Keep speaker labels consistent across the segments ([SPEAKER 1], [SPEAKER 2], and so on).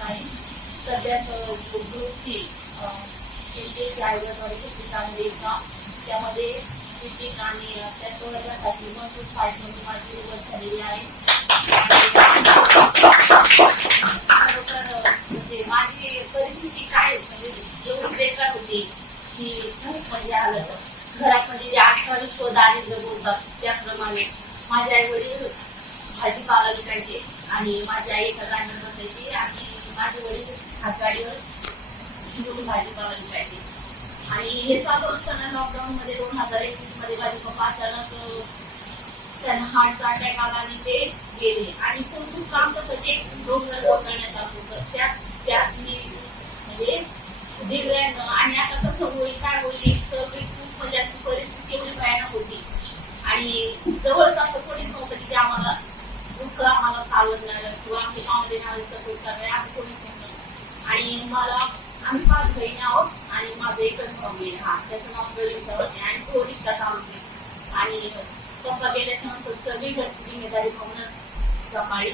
[SPEAKER 1] नाही सध्याच group C M P S C आयोगाद्वारे घेतली जाणारी एक्झाम त्यामध्ये रिपीट आणि त्या सहजासाठी महसूल साईटमधून माझी निवड झालेली आहे. खरोखर म्हणजे माझी परिस्थिती काय म्हणजे एवढी बेकार होती की खूप म्हणजे आलं. घरामध्ये जे अठरा विश्व दारिद्र्य बोलतात त्याप्रमाणे माझे आई वडील भाजीपाला विकायचे आणि माझी आई एका जागेवर बसायची आणि माझे वडील हातगाडीवर घेऊन भाजीपाला विकायचे आणि हे चालू असताना लॉकडाऊन मध्ये दोन हजार एकवीसमध्ये माझे पप्पा अचानक त्यांना हार्टचा अटॅक आला आणि ते गेले. आणि तो खूप कामच्यासाठी एक डोंगर कोसळण्याचा होतं त्यात त्यात मी म्हणजे दिव्यांग आणि आता कसं होईल काय होईल सगळी खूप म्हणजे अशी परिस्थिती एवढी भयानक होती. आणि जवळच असं कोणीच नव्हतं की जे आम्हाला दुःख आम्हाला सावरणार किंवा आमची नाव देणार सपोर्ट करणार असं कोणीच नव्हतं आणि मला आम्ही पाच बहिणी आहोत आणि माझं एकच भाऊ हा त्याचं नाव प्रवीण चव्हाण आणि तो रिक्षा चालवते आणि पप्पा गेल्याच्यानंतर सगळी घरची जिम्मेदारी भाऊनच सांभाळी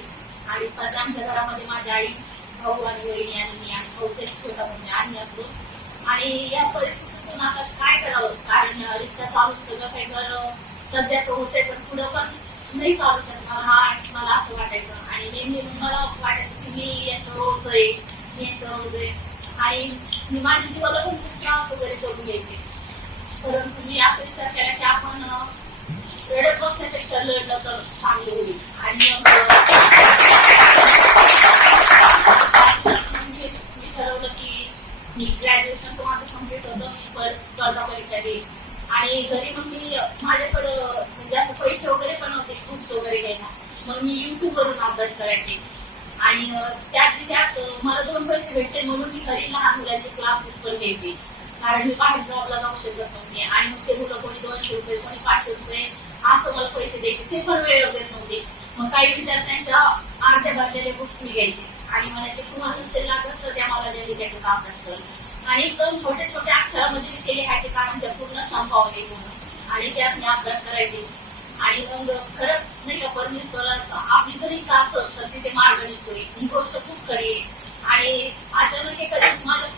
[SPEAKER 1] आणि सध्या आमच्या घरामध्ये माझी आई भाऊ आणि बहिणी आणि मी आणि भाऊचा एक छोटा म्हणजे आम्ही असतो. आणि या परिस्थितीतून आता काय करावं? कारण रिक्षा चालून सगळं काही घर सध्या तर होते पण पुढं पण नाही चालू शकणार हा मला असं वाटायचं. आणि नेहमी मग मला वाटायचं की मी याचं रोज आहे मी याचं रोज आहे. आणि मी माझ्या जीवाला पण खूप त्रास वगैरे करून घ्यायचे. परंतु मी असं विचार केला की आपण रडत बसण्यापेक्षा लढलं तर चांगलं होईल. आणि मी ठरवलं की मी ग्रॅज्युएशन तर माझं कंप्लीट होतं. मी परत स्पर्धा परीक्षा देईल आणि घरी मग मी माझ्याकडं म्हणजे असं पैसे वगैरे पण होते बुक्स वगैरे घ्यायला. मग मी युट्यूब वरून अभ्यास करायचे. आणि त्यात त्यात मला दोन पैसे भेटते म्हणून मी घरी लहान मुलांचे क्लासेस पण घ्यायचे. कारण मी बाहेर जॉबला जाऊ शकत नव्हते. आणि मग ते मुलं कोणी दोनशे रुपये कोणी पाचशे रुपये असं मला पैसे द्यायचे. ते पण वेळेवर देत नव्हते. मग काही विद्यार्थ्यांच्या अर्ध्या भरलेले बुक्स मी घ्यायचे. आणि म्हणायचे तुम्हाला नसेल लागत तर त्या मला द्यावी त्याचा अभ्यास करून. आणि एकदम छोट्या छोट्या अक्षरामध्ये लिहिलेले ह्याचे कारण त्या पूर्ण संपावले म्हणून. आणि त्यात मी अभ्यास करायचे. आणि मग खरंच नाही का परमेश्वराचा आपली जर इच्छा असेल तर तिथे मार्ग निघतोय. ही गोष्ट खूप खरी आहे. आणि अचानक एका दिवशी माझ्या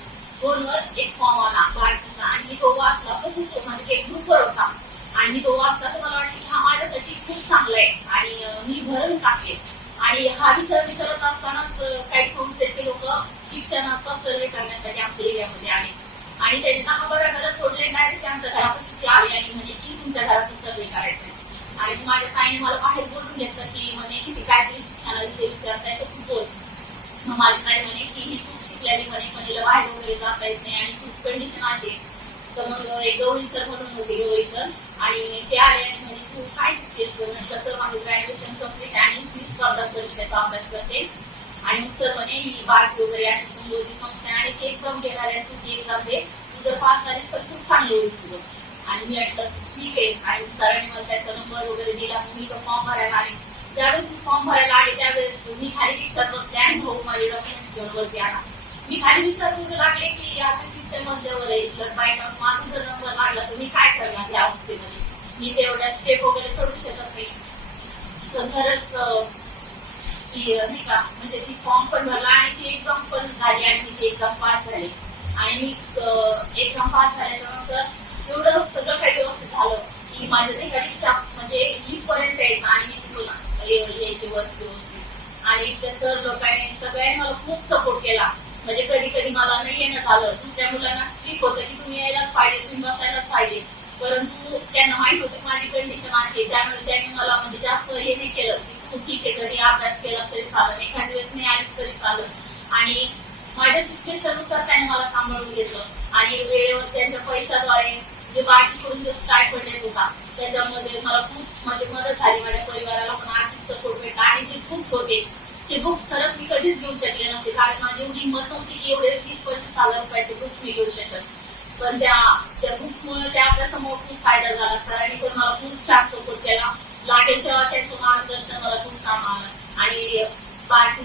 [SPEAKER 1] फोनवर एक फॉर्म आला बारकीचा. आणि मी तो वाचला. तो खूप म्हणजे एक ग्रुपवर होता. आणि मी तो वाचला तर मला वाटलं की हा माझ्यासाठी खूप चांगला आहे. आणि मी भरून टाकले. आणि हा विचार मी करत असतानाच काही संस्था शिक्षणाचा सर्वे करण्यासाठी आमच्या एरियामध्ये आले. आणि त्यांनी दहा बारा घरं सोडले डायरेक्ट त्यांच्या घरापाशी आले आणि म्हणे की तुमच्या घराचा सर्वे करायचा आणि माझ्या ताईने मला बाहेर बोलून घेतलं की म्हणे की काहीतरी शिक्षणाविषयी विचारताय तर तू बोल. मग माझी ताई म्हणे की ही खूप शिकलेली म्हणे म्हणे बाहेर वगैरे जाता येत नाही आणि खूप कंडिशन आहे. तर मग एक गवळी सर म्हणून होते गवळी सर आणि ते आले आणि म्हणे तू काय शिकतेस तर म्हटलं सर माझं ग्रॅज्युएशन कंप्लीट आणि मी स्पर्धा परीक्षेचा अभ्यास करते. आणि मग सर म्हणे ही भारती वगैरे अशी समृद्धी संस्था आणि ती एक्झाम घेणार आहे तुझी एक्झाम दे तू जर पास झालीस तर खूप चांगलं होईल तुझं. आणि मी म्हटलं ठीक आहे. आणि सरांनी मला त्याचा नंबर वगैरे दिला. मग मी तो फॉर्म भरायला आले. ज्यावेळेस मी फॉर्म भरायला आले त्यावेळेस मी खाली रिक्षात बसले आणि भाऊ माझे डॉक्युमेंट्स घेऊन वरती आला. मी खाली विचार करू लागले की आता तिसऱ्या मजल्यावर आहे. जर बाय चान्स माझा जर नंबर लागला तर मी काय करणार या अवस्थेमध्ये? मी तेवढ्या स्टेप वगैरे चढू शकत नाही. तर खरंच नाही का? म्हणजे ती फॉर्म पण भरला आणि ती एक्झाम पण झाली आणि मी ती एक्झाम पास झाली. आणि मी एक्झाम पास झाल्याच्यानंतर एवढं सगळं काही व्यवस्थित झालं. की माझ्या नाही का रिक्षा म्हणजे इथपर्यंत यायचं आणि मी तिथून यायचे वरती व्यवस्थित. आणि इथल्या सर लोकांनी सगळ्यांनी मला खूप सपोर्ट केला. म्हणजे कधी कधी मला नाही येणं झालं. दुसऱ्या मुलांना स्ट्रिक होतं की तुम्ही यायलाच पाहिजे तुम्ही बसायलाच पाहिजे. परंतु त्यांना माहीत होतं माझी कंडिशन अशी त्यामुळे त्यांनी मला म्हणजे जास्त हे नाही केलं. की ठीक आहे कधी अभ्यास केला तरी चालत एखाद दिवस नाही आलीच तरी चालत आणि माझ्या सिच्युएशननुसार त्यांनी मला सांभाळून घेतलं. आणि वेळेवर त्यांच्या पैशाद्वारे जे बाकीकडून जो स्टार्ट पडलेला होता त्याच्यामध्ये मला खूप म्हणजे मदत झाली. माझ्या परिवाराला पण आर्थिक सपोर्ट भेटला आणि जे बुक्स होते. ते बुक्स खरंच मी कधीच घेऊ शकले नसते. कारण माझी एवढी हिंमत नव्हती की एवढे वीस पंचवीस हजार रुपयाचे बुक्स मी घेऊ शकत. पण त्या त्या बुक्समुळे त्या अभ्यासामुळे खूप फायदा झाला. सरांनी पण मला खूप छान सपोर्ट केला. लागेल तेव्हा त्यांचं मार्गदर्शन मला खूप काम आलं. आणि पार्टी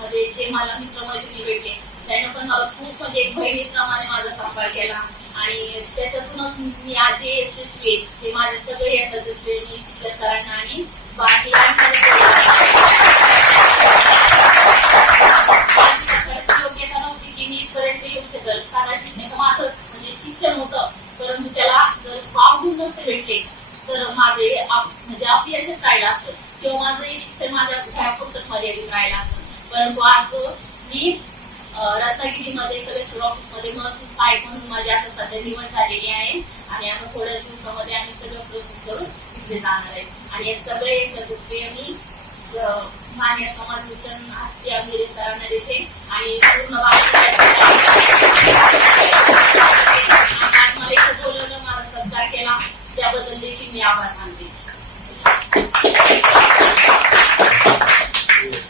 [SPEAKER 1] मध्ये जे मला मित्रमैत्रिणी भेटले त्याने पण मला खूप म्हणजे एक बहिणीप्रमाणे माझा सांभाळ केला. आणि त्याच्यातूनच मी आज जे यशस्वी ते माझे सगळे यशाचे श्रेय मी तिथल्या सरांना आणि बाकी योग्यता नव्हती की मी इथपर्यंत येऊ शकेल कदाचित नाही माझं म्हणजे शिक्षण होतं परंतु त्याला जर पाव घेऊन नसते भेटले तर माझे अपयशच राहिलं असतं. किंवा माझं शिक्षण माझ्या घरापुरतच मर्यादित राहिलं असतं. परंतु आज मी रत्नागिरीमध्ये कलेक्टर ऑफिसमध्ये महसूल सहाय्यक म्हणून माझी आता सध्या निवड झालेली आहे. आणि आता थोड्याच दिवसामध्ये आम्ही सगळं प्रोसेस करून तिकडे जाणार आहे. आणि हे सगळे यशाचं श्रेय मी स- मान्य समाजभूषण हत्या मिरे सरांना देते. आणि पूर्ण